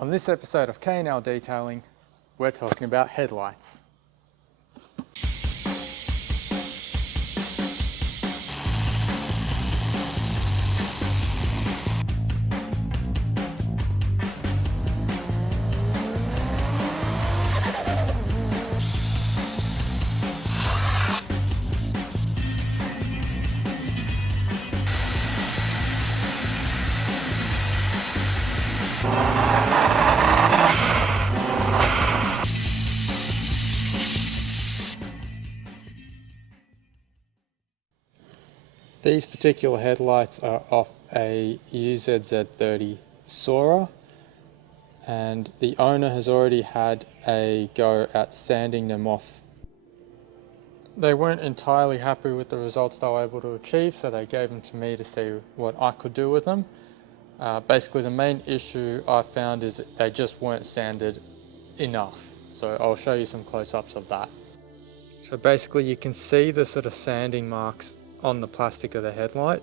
On this episode of K&L Detailing, we're talking about headlights. These particular headlights are off a UZZ30 Soarer, and the owner has already had a go at sanding them off. They weren't entirely happy with the results they were able to achieve, so they gave them to me to see what I could do with them. Basically, the main issue I found is that they just weren't sanded enough. So I'll show you some close-ups of that. So basically, you can see the sort of sanding marks on the plastic of the headlight.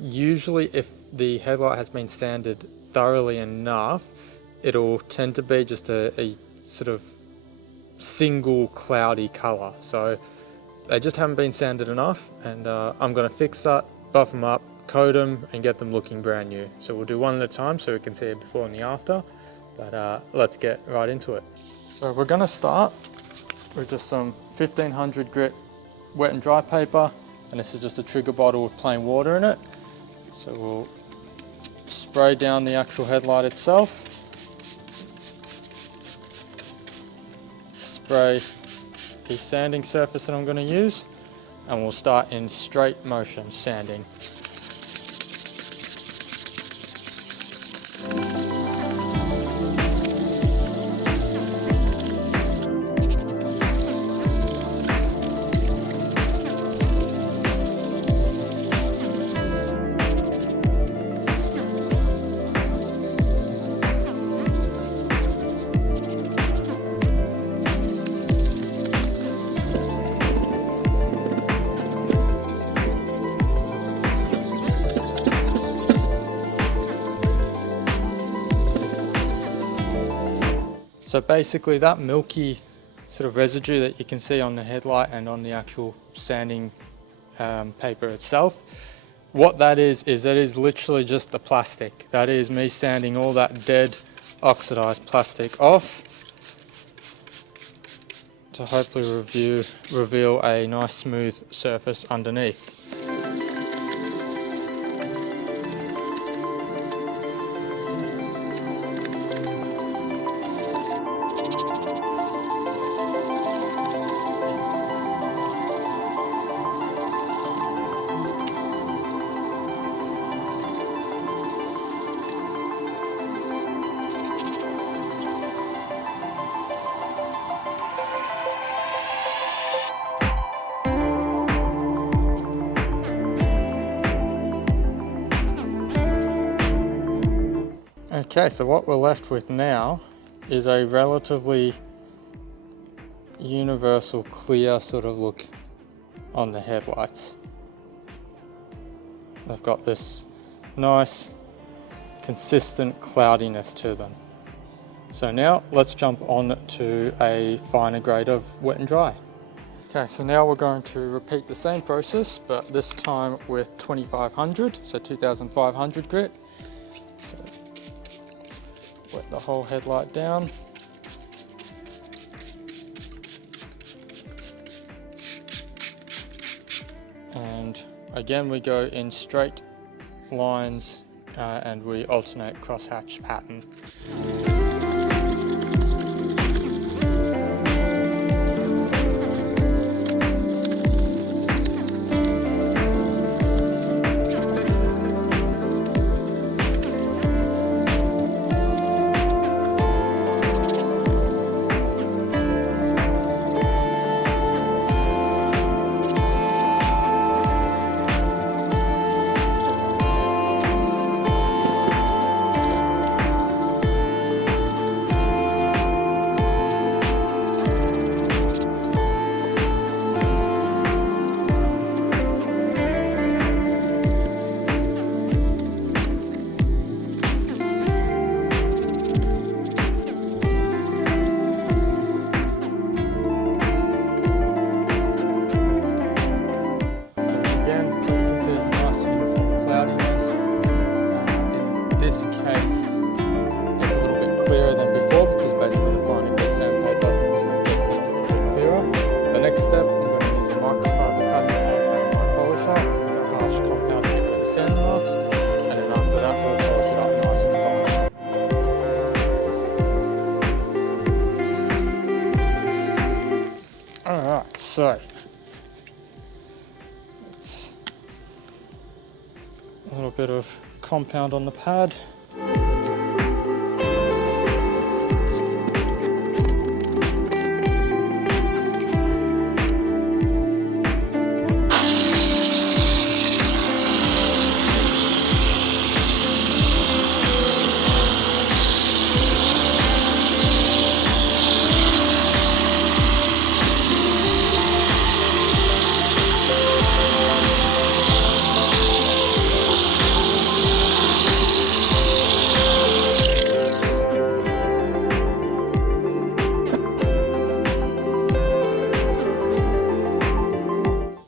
Usually if the headlight has been sanded thoroughly enough, it'll tend to be just a sort of single cloudy color. So they just haven't been sanded enough, and I'm going to fix that, buff them up, coat them and get them looking brand new. So we'll do one at a time so we can see it before and the after, but let's get right into it. So we're going to start with just some 1500 grit wet and dry paper, and this is just a trigger bottle with plain water in it. So we'll spray down the actual headlight itself, spray the sanding surface that I'm going to use, and we'll start in straight motion sanding. So basically that milky sort of residue that you can see on the headlight and on the actual sanding paper itself, what that is literally just the plastic. That is me sanding all that dead oxidized plastic off to hopefully reveal a nice smooth surface underneath. Okay, so what we're left with now is a relatively universal clear sort of look on the headlights. They've got this nice consistent cloudiness to them. So now let's jump on to a finer grade of wet and dry. Okay, so now we're going to repeat the same process, but this time with 2500, so 2500 grit. So wet the whole headlight down. And again, we go in straight lines and we alternate crosshatch pattern. clearer than before because basically the fine grease sandpaper gets things a little clearer. The next step, I'm going to use a microfiber cutting pad and my polisher and a harsh compound to get rid of the sanding marks, and then after that we'll polish it up nice and fine. Alright, so it's a little bit of compound on the pad.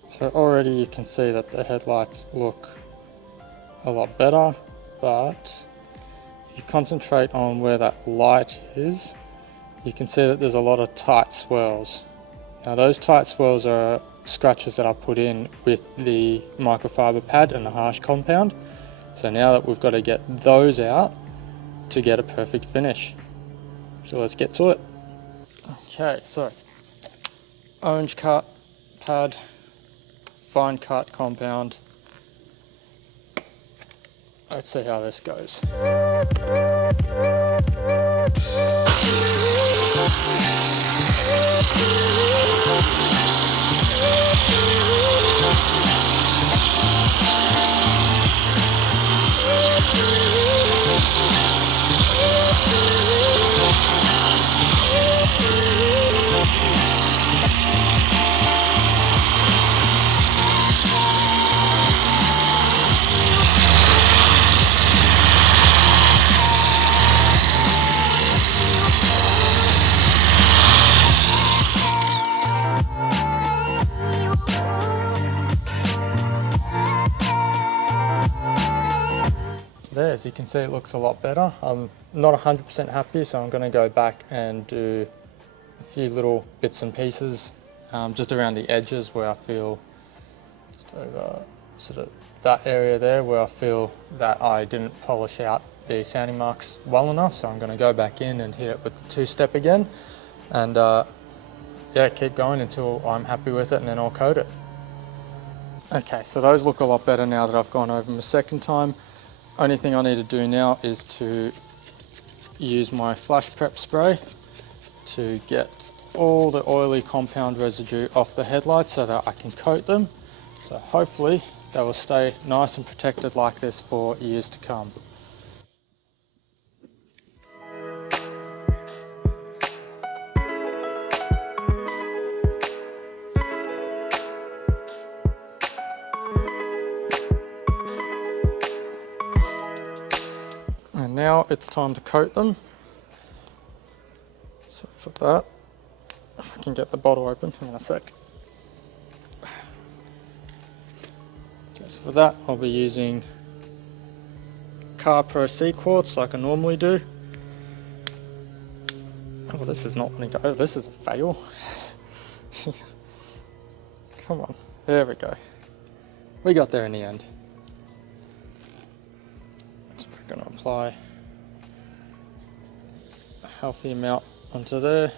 So already you can see that the headlights look a lot better, but if you concentrate on where that light is, you can see that there's a lot of tight swirls. Now those tight swirls are scratches that I put in with the microfiber pad and the harsh compound. So now that we've got to get those out to get a perfect finish. So let's get to it. Okay, so orange cut pad, fine cut compound. Let's see how this goes. There, as you can see, it looks a lot better. I'm not 100% happy, so I'm going to go back and do a few little bits and pieces just around the edges where I feel, just over sort of that area there where I feel that I didn't polish out the sanding marks well enough. So I'm going to go back in and hit it with the two-step again, and yeah, keep going until I'm happy with it, and then I'll coat it. Okay, so those look a lot better now that I've gone over them a second time. Only thing I need to do now is to use my flash prep spray to get all the oily compound residue off the headlights so that I can coat them. So hopefully they will stay nice and protected like this for years to come. And now it's time to coat them. So for that, if I can get the bottle open, hang on a sec. Okay, so for that, I'll be using Car Pro Sea Quartz like I normally do. Oh, this is not wanting to, oh, this is a fail. Come on, there we go. We got there in the end. Going to apply a healthy amount onto there.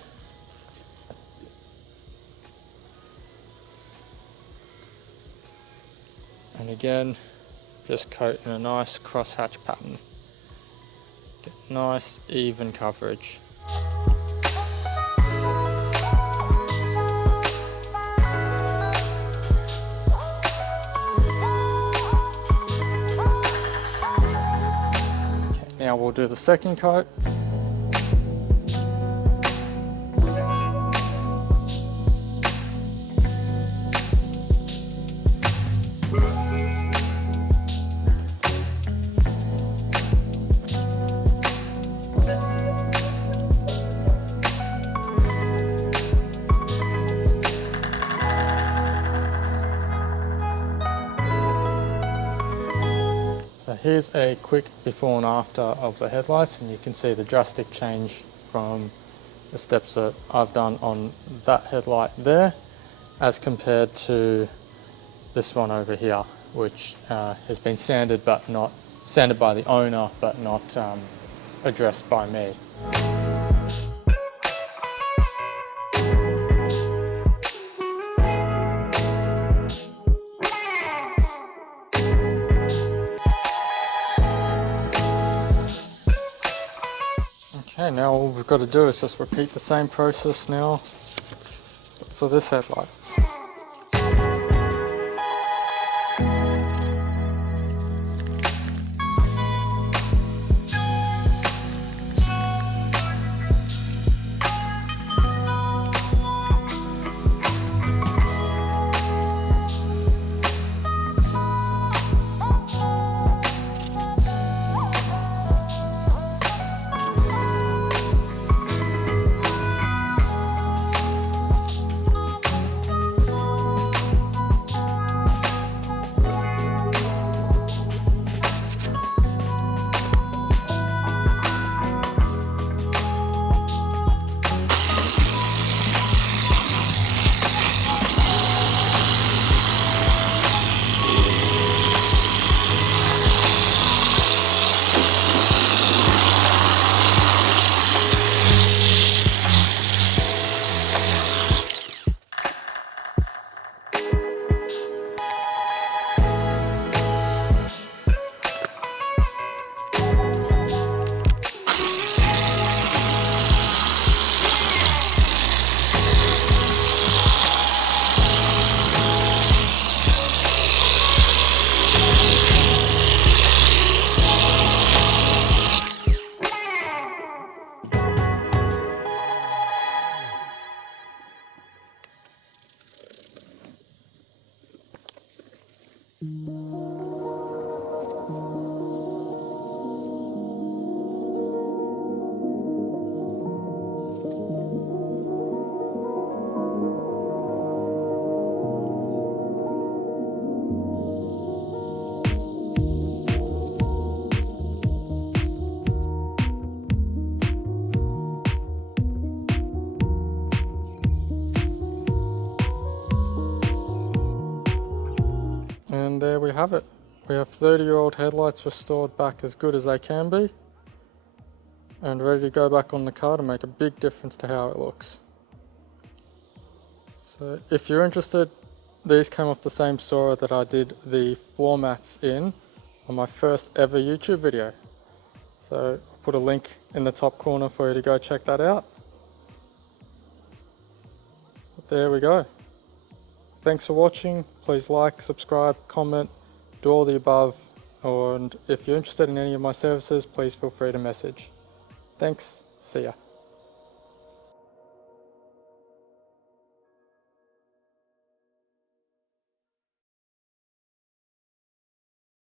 And again, just coat in a nice crosshatch pattern. Get nice even coverage. Now we'll do the second coat. So here's a quick before and after of the headlights, and you can see the drastic change from the steps that I've done on that headlight there as compared to this one over here, which has been sanded by the owner but not addressed by me. Okay, now all we've got to do is just repeat the same process now for this headlight. And there we have it. We have 30-year-old headlights restored back as good as they can be and ready to go back on the car to make a big difference to how it looks. So if you're interested, these came off the same Soarer that I did the floor mats in on my first ever YouTube video. So I'll put a link in the top corner for you to go check that out. But there we go. Thanks for watching. Please like, subscribe, comment, do all the above. And if you're interested in any of my services, please feel free to message. Thanks. See ya.